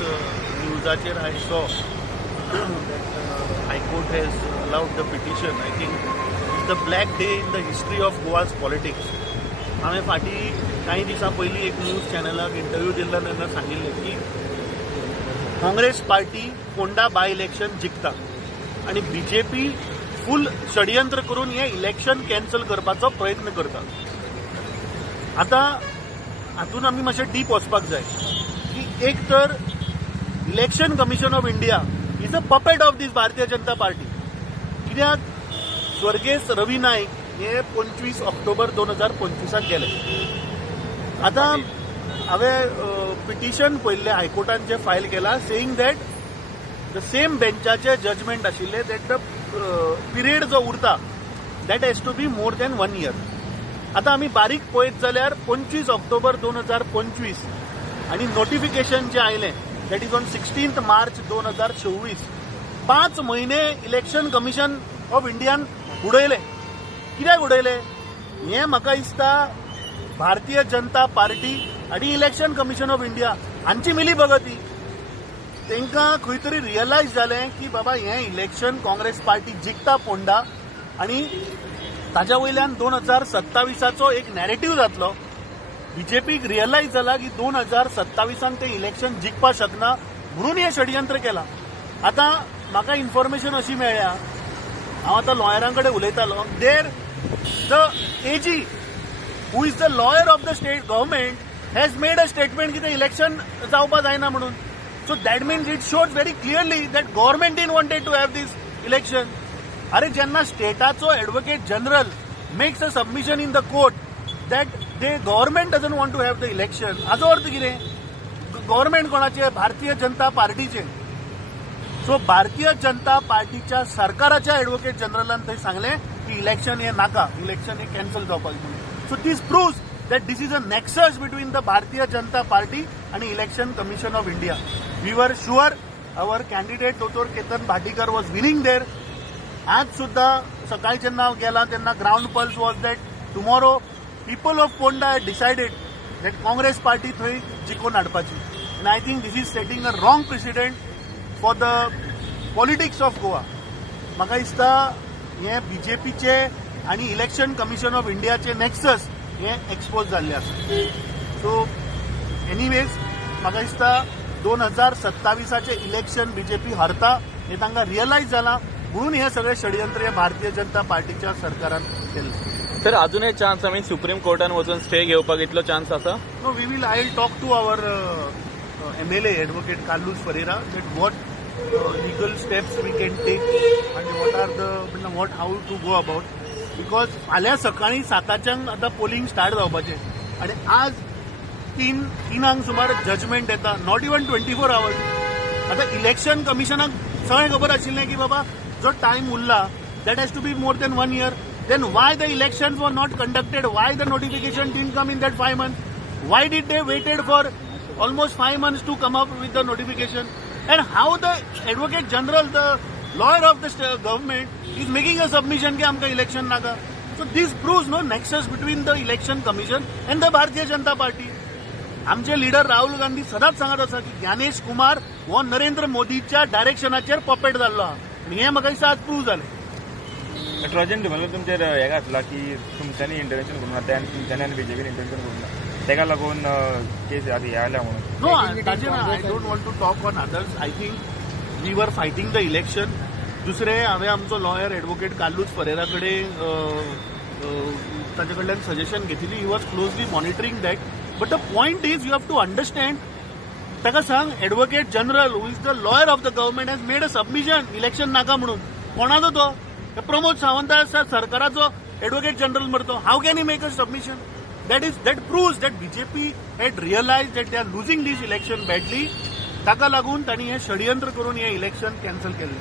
न्यूजाचेर I saw that High Court has allowed the petition. I think it's the black day in the history of Goa's politics. हांवें फाटीं काही दिसां पयलीं एक news चॅनलाक interview दिल्लो तेन्ना सांगिल्लें की Congress party Ponda by election जिखता आनी BJP फूल षडयंत्र करून हें इलेक्शन कॅन्सल करपाचो प्रयत्न करता. आतां हातून आमी मातशें डीप वचपाक जाय की एक तर Election Commission of India is a puppet of these Bharatiya Janata party. कित्याक स्वर्गेस रवी नाईक हे 25 ऑक्टोबर 2025 गेले. आतां हांवें पिटिशन पयल्लें हायकोर्टान जें फायल केलां सेईंग दॅट द सेम बेंचाचें जजमेंट आशिल्लें दॅट द पिरियड जो उरता that has to be more than 1 year. आतां आमी बारीक पळयत जाल्यार 25 ऑक्टोबर 2025 आनी नोटिफिकेशन जें आयलें दॅट इज ऑन 16 मार्च 2024. 5 म्हयने इलेक्शन कमिशन ऑफ इंडियान उडयले. कित्याक उडयले हें म्हाका दिसता भारतीय जनता पार्टी आनी इलेक्शन कमिशन ऑफ इंडिया हांची मिलीभगती. तांकां खंय तरी रियलायज जालें की बाबा हें इलेक्शन काँग्रेस पार्टी जिखता फोंडा आनी ताच्या वयल्यान 2027चो एक नॅरेटिव्ह जातलो. BJPक रियलायज जाला की 2027 ते इलेक्शन जिखपाक शकना म्हणून हें षडयंत्र केलां. आतां म्हाका इन्फॉर्मेशन अशी मेळ्ळ्या, हांव आतां लॉयरां कडेन उलयतालो, there the AG who is the lawyer of the state government has made a statement की ते इलेक्शन जावपाक जायना म्हणून. So that means it shows very clearly that government didn't wanted to have this election. अरे जेन्ना स्टेटाचो advocate general makes a submission in the court that the government doesn't want to have the election, हाचो अर्थ कितें? Government कोणाचे? भारतीय जनता पार्टीचे. So Bharatiya Janata पार्टीच्या सरकाराच्या एडवोकेट जनरलान थंय सांगलें की इलेक्शन हें नाका, इलेक्शन हें कॅन्सल जावपाक म्हणून. So these proves that this is a nexus between the Bharatiya Janata Party and Election Commission of India. We were sure our candidate Dr. Ketan Bhatikar was winning there. आज सुद्धा सकाळी जेन्ना हांव गेला तेन्ना ground pulse was that tomorrow people of Ponda had decided that Congress party थंय जिखून हाडपाची. आनी I think this is setting a wrong precedent for the politics of Goa. म्हाका दिसता हें BJPचे आनी इलेक्शन कमिशन ऑफ इंडियाचे नॅक्सस हें एक्सपोज जाल्लें आसा. सो एनीवेज म्हाका दिसता 2027चे इलेक्शन BJP हरता हें तांकां रियलायज जालां म्हणून हे सगळे षडयंत्र हे भारतीय जनता पार्टीच्या सरकारान केलें. तर अजूनय चान्स आमी सुप्रीम कोर्टान वचून स्टे घेवपाक इतलो चान्स आसा? No, we will I will talk to our MLA advocate Carlos Ferreira that what legal steps we can take आनी what are the what how to go about. Because फाल्यां सकाळीं 7च्यान आतां पोलिंग स्टार्ट जावपाचें आनी आज 3 सुमार जजमेंट येता, नॉट इवन 24 hours. आतां इलेक्शन कमिशनाक सगळें खबर आशिल्लें की बाबा जो टायम उरला that has to be more than 1 year. Then why the elections were not conducted, why the notification didn't come in that 5 months, why did they waited for almost 5 months to come up with the notification, and how the advocate general, the lawyer of the government is making a submission कि आमकां election नाका. So this proves no nexus between the election commission and the Bharatiya Janata Party. आमचे leader Rahul Gandhi सदांच सांगत आसा की ज्ञानेश कुमार हो नरेंद्र मोदीच्या डायरेक्शनाचेर पपेट जाल्लो आहा. हें म्हाका दिसता आज प्रूव जालें. ट्रॉजन डिव्हलप तुमचेर हें घातला की तुमच्यांनी इंटरव्हेन्शन करूं ना, तेंच्यांनी आनी BJPन इंटरव्हेन्शन करूं ना, तेका लागून केस आतां हे आयल्या म्हणून. नो, ताचेर I don't want to talk on others. I think we were fighting the election. दुसरें हांवें आमचो लॉयर एडवोकेट कार्लोस फरेरा कडेन ताचे कडल्यान सजेशन घेतिल्ली. He was closely monitoring that. But the point is you have to understand, ताका सांग advocate general who is the lawyer of the government has made a submission election नाका म्हणून. कोणाचो तो? प्रमोद सावंत आसा सरकाराचो एडवोकेट जनरल मरतो. How can he make a submission? that proves that BJP had realized that they are losing this election badly. ताका लागून तांणी हें षडयंत्र करून हें इलेक्शन कॅन्सल केल्लें.